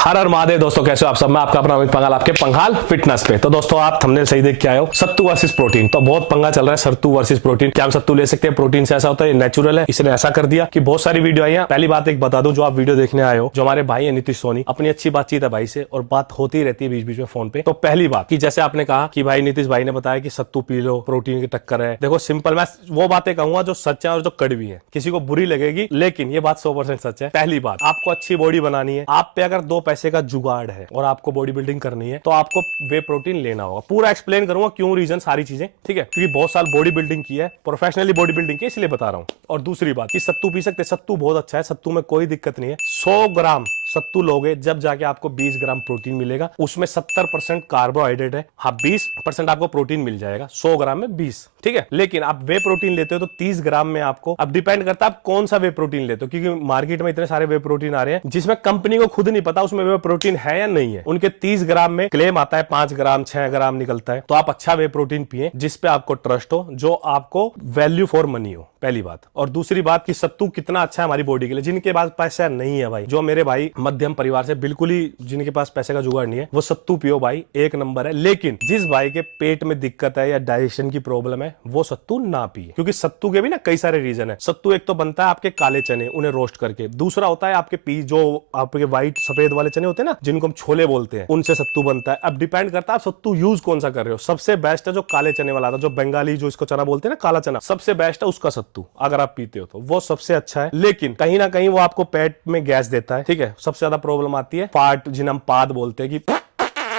हर हर महादेव दोस्तों, कैसे हो आप सब। मैं आपका अपना अमित पंघाल, आपके पंघाल फिटनेस पे। तो दोस्तों आप थंबनेल सही देख के आए हो, सत्तू वर्सेस प्रोटीन। तो बहुत पंगा चल रहा है सत्तू वर्सेस प्रोटीन। क्या हम सत्तू ले सकते हैं? प्रोटीन से ऐसा होता है, नेचुरल है, इसने ऐसा कर दिया कि बहुत सारी वीडियो आई है। पहली बात एक बता दूं, जो आप वीडियो देखने आए हो, जो हमारे भाई है नीतीश सोनी, अपनी अच्छी बातचीत है भाई से और बात होती रहती है बीच बीच में फोन पे। तो पहली बात कि जैसे आपने कहा कि भाई नीतीश भाई ने बताया कि सत्तू पी लो, प्रोटीन की टक्कर है। देखो सिंपल, मैं वो बातें कहूंगा जो सच है और जो कड़वी है, किसी को बुरी लगेगी, लेकिन ये बात 100% सच है। पहली बात, आपको अच्छी बॉडी बनानी है, आप पे अगर 2 पैसे का जुगाड़ है और आपको बॉडी बिल्डिंग करनी है तो आपको वे प्रोटीन लेना होगा। पूरा एक्सप्लेन करूंगा क्यों, रीजन, सारी चीजें, ठीक है, क्योंकि बहुत साल बॉडी बिल्डिंग की है, प्रोफेशनली बॉडी बिल्डिंग की, इसलिए बता रहा हूं। और दूसरी बात कि सत्तू पी सकते, सत्तू बहुत अच्छा है, सत्तू में कोई दिक्कत नहीं है। 100 ग्राम सत्तू लोगे जब जाके आपको 20 ग्राम प्रोटीन मिलेगा। उसमें 70% कार्बोहाइड्रेट है, हाँ 20% आपको प्रोटीन मिल जाएगा, 100 ग्राम में 20, ठीक है। लेकिन आप वे प्रोटीन लेते हो तो 30 ग्राम में आपको, अब डिपेंड करता है आप कौन सा वे प्रोटीन लेते हो, क्योंकि मार्केट में इतने सारे वे प्रोटीन आ रहे हैं जिसमें कंपनी को खुद नहीं पता उसमें वे प्रोटीन है या नहीं है। उनके 30 ग्राम में क्लेम आता है 5 ग्राम 6 ग्राम निकलता है। तो आप अच्छा वे प्रोटीन पिए जिसपे आपको ट्रस्ट हो, जो आपको वैल्यू फॉर मनी हो, पहली बात। और दूसरी बात कि सत्तू कितना अच्छा है हमारी बॉडी के लिए। जिनके पास पैसा नहीं है भाई, जो मेरे भाई मध्यम परिवार से बिल्कुल ही, जिनके पास पैसे का जुगाड़ नहीं है, वो सत्तू पियो भाई, एक नंबर है। लेकिन जिस भाई के पेट में दिक्कत है या डाइजेशन की प्रॉब्लम है, वो सत्तू ना पिए, क्योंकि सत्तू के भी ना कई सारे रीजन है। सत्तू एक तो बनता है आपके काले चने, उन्हें रोस्ट करके। दूसरा होता है आपके जो आपके व्हाइट सफेद वाले चने होते हैं ना, जिनको हम छोले बोलते हैं, उनसे सत्तू बनता है। अब डिपेंड करता है आप सत्तू यूज कौन सा कर रहे हो। सबसे बेस्ट है जो काले चने वाला था, जो बंगाली जो इसको चना बोलते हैं ना, काला चना, सबसे बेस्ट है उसका सत्तू। अगर आप पीते हो तो वो सबसे अच्छा है। लेकिन कहीं ना कहीं वो आपको पेट में गैस देता है, ठीक है। सबसे ज्यादा प्रॉब्लम आती है फाट, जिन्हें हम पाद बोलते हैं, कि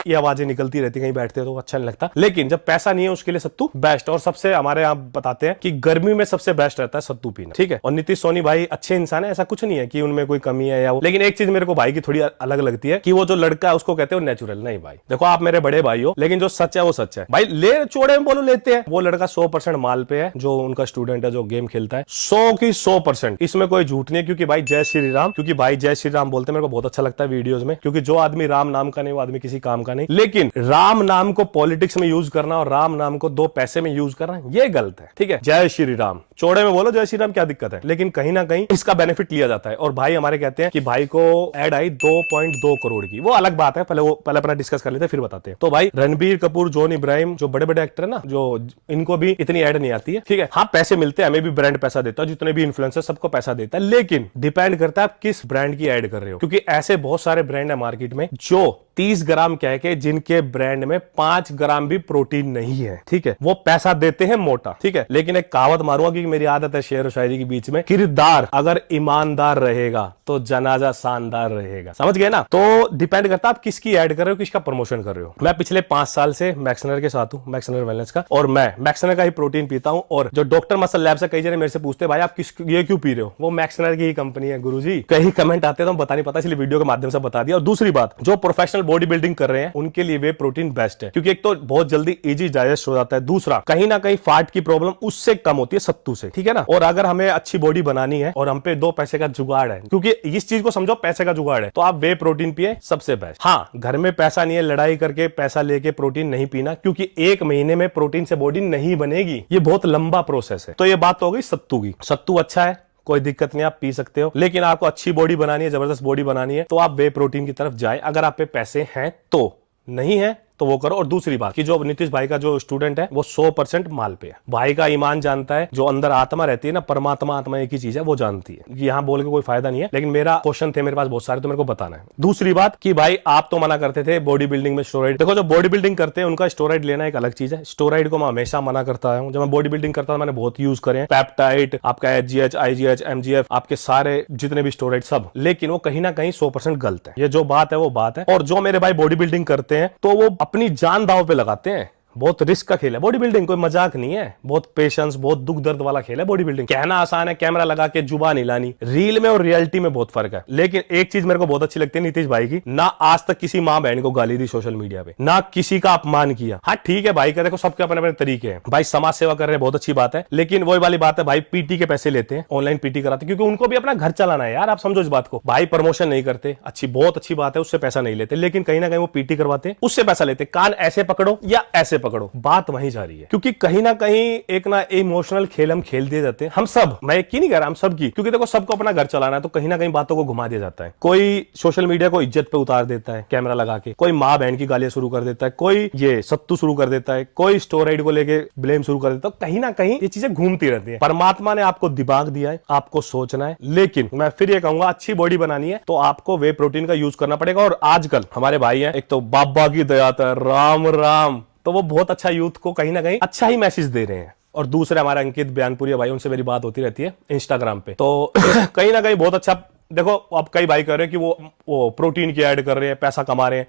ये आवाजें निकलती रहती, कहीं बैठते हो तो अच्छा नहीं लगता। लेकिन जब पैसा नहीं है उसके लिए सत्तू बेस्ट। और सबसे हमारे यहाँ बताते हैं कि गर्मी में सबसे बेस्ट रहता है सत्तू पीना, ठीक है। और नीतीश सोनी भाई अच्छे इंसान है, ऐसा कुछ नहीं है कि उनमें कोई कमी है या वो। लेकिन एक चीज मेरे को भाई की थोड़ी अलग लगती है कि वो जो लड़का है उसको कहते हो नेचुरल। नहीं भाई, देखो आप मेरे बड़े भाई हो, लेकिन जो सच है वो सच है भाई। ले चौड़े में बोलो लेते हैं, वो लड़का 100% माल पे है, जो उनका स्टूडेंट है, जो गेम खेलता है, 100 की 100%। इसमें कोई झूठ नहीं है, क्योंकि भाई जय श्री राम, क्योंकि भाई जय श्री राम बोलते मेरे को बहुत अच्छा लगता है वीडियोज में, क्योंकि जो आदमी राम नाम का नहीं वो आदमी किसी काम का नहीं। लेकिन राम नाम को पॉलिटिक्स में यूज करना और राम नाम को 2 पैसे में यूज करना, ये गलत है, ठीक है। जय श्री राम, चौड़े में बोलो जय श्री राम, क्या दिक्कत है। लेकिन कहीं ना कहीं इसका बेनिफिट लिया जाता है। और भाई हमारे कहते हैं कि भाई को ऐड आई 2.2 करोड़ की, वो अलग बात है, पहले अपना डिस्कस कर लेते हैं फिर बताते हैं। तो भाई रणबीर कपूर, जॉन इब्राहिम, जो बड़े बड़े एक्टर है ना, जो इनको भी इतनी ऐड नहीं आती है, ठीक है। हाँ पैसे मिलते हैं, हमें भी ब्रांड पैसा देता है, जितने भी इन्फ्लुएंसर सबको पैसा देता है। लेकिन डिपेंड करता है आप किस ब्रांड की ऐड कर रहे हो, क्योंकि ऐसे बहुत सारे ब्रांड है मार्केट में जो 30 ग्राम कह के, जिनके ब्रांड में 5 ग्राम भी प्रोटीन नहीं है, ठीक है, वो पैसा देते हैं मोटा, ठीक है। लेकिन एक कहावत मारूंगा क्योंकि मेरी आदत है शेर और शायरी के बीच में, किरदार अगर ईमानदार रहेगा तो जनाजा शानदार रहेगा, समझ गए ना। तो डिपेंड करता है आप किसकी ऐड कर रहे हो, किसका प्रमोशन कर रहे हो। मैं पिछले 5 साल से मैक्सनर के साथ हूं, मैक्सनर वेलनेस का, और मैं मैक्सनर का ही प्रोटीन पीता हूं। और जो डॉक्टर मसल लैब से कई जने मेरे से पूछते हैं भाई आप ये क्यों पी रहे हो, वो मैक्सनर की ही कंपनी है गुरुजी। कई कमेंट आते हैं तो बता नहीं पता, इसलिए वीडियो के माध्यम से बता दिया। और दूसरी बात, जो प्रोफेशनल बॉडी बिल्डिंग कर रहे हैं उनके लिए वे प्रोटीन बेस्ट है, क्योंकि एक तो बहुत जल्दी इजी डाइजेस्ट हो जाता है, दूसरा कहीं ना कहीं फैट की प्रॉब्लम उससे कम होती है सत्तू से, ठीक है ना। और अगर हमें अच्छी बॉडी बनानी है और हम पे 2 पैसे का जुगाड़ है, क्योंकि इस चीज को समझो पैसे का जुगाड़ है, तो आप वे प्रोटीन पिए, सबसे बेस्ट। हाँ घर में पैसा नहीं है, लड़ाई करके पैसा लेके प्रोटीन नहीं पीना, क्योंकि 1 महीने में प्रोटीन से बॉडी नहीं बनेगी, ये बहुत लंबा प्रोसेस है। तो ये बात हो गई सत्तू की। सत्तू अच्छा है, कोई दिक्कत नहीं, आप पी सकते हो। लेकिन आपको अच्छी बॉडी बनानी है, जबरदस्त बॉडी बनानी है, तो आप वे प्रोटीन की तरफ जाए, अगर आप पे पैसे हैं तो। नहीं है तो वो करो। और दूसरी बात कि जो नीतीश भाई का जो स्टूडेंट है वो 100% माल पे है, भाई का ईमान जानता है, जो अंदर आत्मा रहती है ना, परमात्मा आत्मा एक ही चीज है, वो जानती है। यहाँ बोल के कोई फायदा नहीं है, लेकिन मेरा क्वेश्चन थे मेरे पास बहुत सारे, तो मेरे को बताना है। दूसरी बात कि भाई आप तो मना करते थे बॉडी बिल्डिंग में स्टेरॉइड, देखो जो बॉडी बिल्डिंग करते हैं उनका स्टेरॉइड लेना एक अलग चीज है। स्टेरॉइड को मैं हमेशा मना करता हूँ, जब मैं बॉडी बिल्डिंग करता हूँ मैंने बहुत यूज करे, पेप्टाइड, आपका HGH, IGH, MGF, आपके सारे जितने भी स्टेरॉइड सब। लेकिन वो कहीं ना कहीं 100% गलत है, ये जो बात है वो बात है। और जो मेरे भाई बॉडी बिल्डिंग करते हैं तो वो अपनी जान दांव पे लगाते हैं। बहुत रिस्क का खेल है बॉडी बिल्डिंग, कोई मजाक नहीं है, बहुत पेशेंस, बहुत दुख दर्द वाला खेल है बॉडी बिल्डिंग। कहना आसान है, कैमरा लगा के जुबान हिलानी, रील में और रियलिटी में बहुत फर्क है। लेकिन एक चीज मेरे को बहुत अच्छी लगती है नीतीश भाई की, ना आज तक किसी माँ बहन को गाली दी सोशल मीडिया पे, ना किसी का अपमान किया। हाँ ठीक है भाई का देखो सबके अपने अपने तरीके हैं, भाई समाज सेवा कर रहे हैं बहुत अच्छी बात है, लेकिन वही वाली बात है भाई पीटी के पैसे लेते हैं, ऑनलाइन पीटी कराते, क्योंकि उनको भी अपना घर चलाना है यार, आप समझो इस बात को। भाई प्रमोशन नहीं करते, बहुत अच्छी बात है, उससे पैसा नहीं लेते, लेकिन कहीं ना कहीं वो पीटी करवाते, उससे पैसा लेते। कान ऐसे पकड़ो या ऐसे पकड़ो, बात वहीं जा रही है। क्योंकि कहीं ना कहीं एक ना इमोशनल खेल हम खेल दिए जाते हैं, हम सब, मैं एक की नहीं कह रहा, हम सब की। क्योंकि देखो सबको अपना घर चलाना है, तो कहीं ना कहीं बातों को घुमा दिया जाता है। कोई सोशल मीडिया को इज्जत पे उतार देता है कैमरा लगा के, कोई माँ बहन की गालियां शुरू कर देता है, कोई ये सत्तू शुरू कर देता है, कोई स्टोराइड को लेके ब्लेम शुरू कर देता है। कहीं ना कहीं ये चीजें घूमती रहती है। परमात्मा ने आपको दिमाग दिया है, आपको सोचना है, लेकिन मैं फिर ये कहूंगा अच्छी बॉडी बनानी है तो आपको वे प्रोटीन का यूज करना पड़ेगा। और आजकल हमारे भाई हैं, एक तो बाबा की दया है, राम राम, तो वो बहुत अच्छा यूथ को कहीं ना कहीं अच्छा ही मैसेज दे रहे हैं। और दूसरे हमारे अंकित बयानपुरी भाई, उनसे मेरी बात होती रहती है इंस्टाग्राम पे, तो कहीं ना कहीं बहुत अच्छा। देखो अब कई भाई कह रहे हैं कि वो प्रोटीन की ऐड कर रहे हैं, पैसा कमा रहे हैं,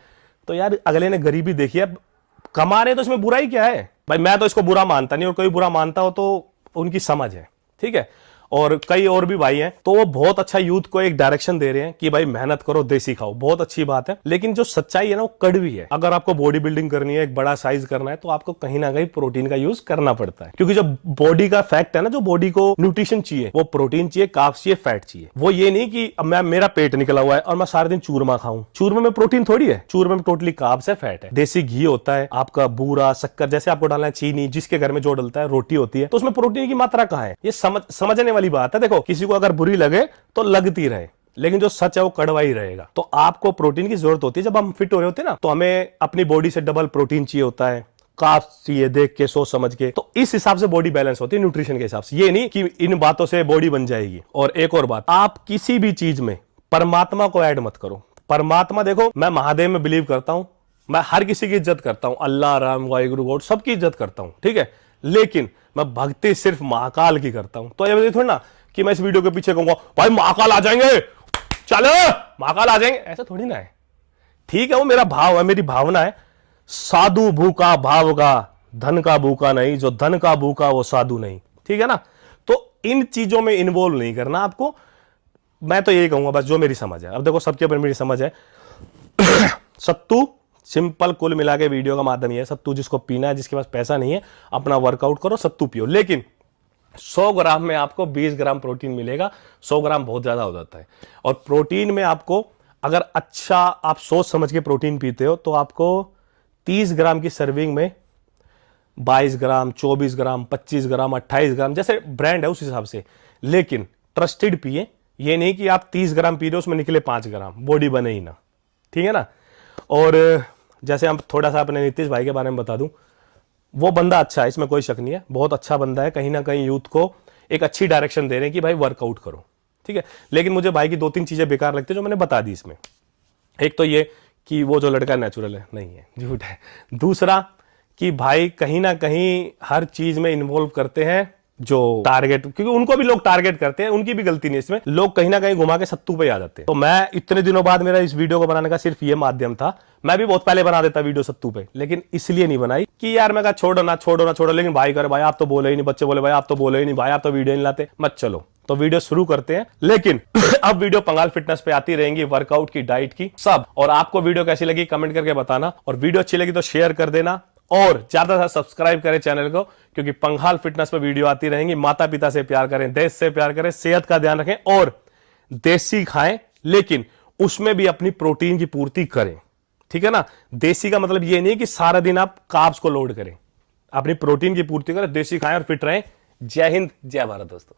तो यार अगले ने गरीबी देखी है, कमा रहे हैं तो इसमें बुराई क्या है भाई? मैं तो इसको बुरा मानता नहीं, और कोई बुरा मानता हो तो उनकी समझ है, ठीक है। और कई और भी भाई हैं, तो वो बहुत अच्छा यूथ को एक डायरेक्शन दे रहे हैं कि भाई मेहनत करो, देसी खाओ, बहुत अच्छी बात है। लेकिन जो सच्चाई है ना, वो कड़वी है। अगर आपको बॉडी बिल्डिंग करनी है, एक बड़ा साइज करना है, तो आपको कहीं ना कहीं प्रोटीन का यूज करना पड़ता है। क्योंकि जो बॉडी का फैक्ट है ना, जो बॉडी को न्यूट्रिशन चाहिए, वो प्रोटीन चाहिए, कार्ब्स चाहिए, फैट चाहिए। वो ये नहीं कि अब मेरा पेट निकला हुआ है और मैं सारा दिन चूरमा खाऊं। चूरमे में प्रोटीन थोड़ी है, चूरमे में टोटली कार्ब्स है, फैट है। देसी घी होता है, आपका बूरा, शक्कर, जैसे आपको डालना है चीनी, जिसके घर में जो डलता है, रोटी होती है, तो उसमें प्रोटीन की मात्रा कहां है? ये समझने वाली बात है। देखो किसी को अगर बुरी लगे तो लगती रहे, लेकिन जो सच है वो कड़वा ही रहेगा। तो आपको प्रोटीन की जरूरत होती है। जब हम फिट हो रहे होते हैं ना, तो हमें अपनी बॉडी से डबल प्रोटीन चाहिए होता है, कार्ब्स चाहिए, देख के सोच समझ के। तो इस हिसाब से बॉडी बैलेंस होती है, न्यूट्रिशन के हिसाब से। ये नहीं कि इन बातों से बॉडी बन जाएगी। और एक और बात, आप किसी भी चीज में परमात्मा को ऐड मत करो। परमात्मा, देखो मैं महादेव में बिलीव करता हूं, मैं हर किसी की इज्जत करता हूं, अल्लाह, राम, वाहिगुरु, गॉड, सबकी इज्जत करता हूं, ठीक है। लेकिन मैं भक्ति सिर्फ महाकाल की करता हूं। तो ये थोड़ी ना कि मैं इस वीडियो के पीछे कहूंगा भाई महाकाल आ जाएंगे, चलो महाकाल आ जाएंगे, ऐसा थोड़ी ना है। ठीक है, वो मेरा भाव है, मेरी भावना है। साधु भूखा भाव का, धन का भूखा नहीं, जो धन का भूखा वो साधु नहीं, ठीक है ना। तो इन चीजों में इन्वॉल्व नहीं करना आपको। मैं तो यही कहूंगा बस, जो मेरी समझ है। अब देखो सबके ऊपर मेरी समझ है। सत्तू सिंपल, कुल मिला के वीडियो का माध्यम है, सत्तू जिसको पीना है, जिसके पास पैसा नहीं है, अपना वर्कआउट करो, सत्तू पियो। लेकिन 100 ग्राम में आपको 20 ग्राम प्रोटीन मिलेगा। 100 ग्राम बहुत ज्यादा हो जाता है। और प्रोटीन में आपको, अगर अच्छा आप सोच समझ के प्रोटीन पीते हो, तो आपको 30 ग्राम की सर्विंग में 22 ग्राम, 24 ग्राम, 25 ग्राम, 28 ग्राम, जैसे ब्रांड है उस हिसाब से। लेकिन ट्रस्टेड पिए, ये नहीं कि आप 30 ग्राम पी रहे हो, उसमें निकले 5 ग्राम, बॉडी बने ही ना, ठीक है ना। और जैसे हम थोड़ा सा अपने नीतीश भाई के बारे में बता दूं, वो बंदा अच्छा है, इसमें कोई शक नहीं है, बहुत अच्छा बंदा है। कहीं ना कहीं यूथ को एक अच्छी डायरेक्शन दे रहे हैं कि भाई वर्कआउट करो, ठीक है। लेकिन मुझे भाई की 2-3 चीजें बेकार लगती है, जो मैंने बता दी इसमें। एक तो ये कि वो जो लड़का नेचुरल है, नहीं है, झूठ है। दूसरा कि भाई कहीं ना कहीं हर चीज में इन्वॉल्व करते हैं जो टारगेट, क्योंकि उनको भी लोग टारगेट करते हैं, उनकी भी गलती नहीं इसमें। लोग कहीं ना कहीं घुमा के सत्तू पे आ जाते हैं। तो मैं इतने दिनों बाद, मेरा इस वीडियो को बनाने का सिर्फ ये माध्यम था। मैं भी बहुत पहले बना देता वीडियो सत्तू पे, लेकिन इसलिए नहीं बनाई कि यार मैं कहा छोड़ो ना, छोड़ो ना, छोड़ो। लेकिन भाई करे, भाई आप तो बोले ही नहीं, बच्चे बोले भाई आप तो बोले ही नहीं, भाई आप तो वीडियो नहीं लाते, मत चलो। तो वीडियो शुरू करते हैं। लेकिन अब वीडियो पंगाल फिटनेस पे आती रहेंगी, वर्कआउट की, डाइट की, सब। और आपको वीडियो कैसी लगी कमेंट करके बताना, और वीडियो अच्छी लगी तो शेयर कर देना, और ज्यादा से सब्सक्राइब करें चैनल को, क्योंकि पंघाल फिटनेस पे वीडियो आती रहेंगी। माता पिता से प्यार करें, देश से प्यार करें, सेहत का ध्यान रखें, और देसी खाएं, लेकिन उसमें भी अपनी प्रोटीन की पूर्ति करें, ठीक है ना। देसी का मतलब ये नहीं कि सारा दिन आप कार्ब्स को लोड करें, अपनी प्रोटीन की पूर्ति करें, देसी खाएं और फिट रहें। जय हिंद, जय भारत दोस्तों।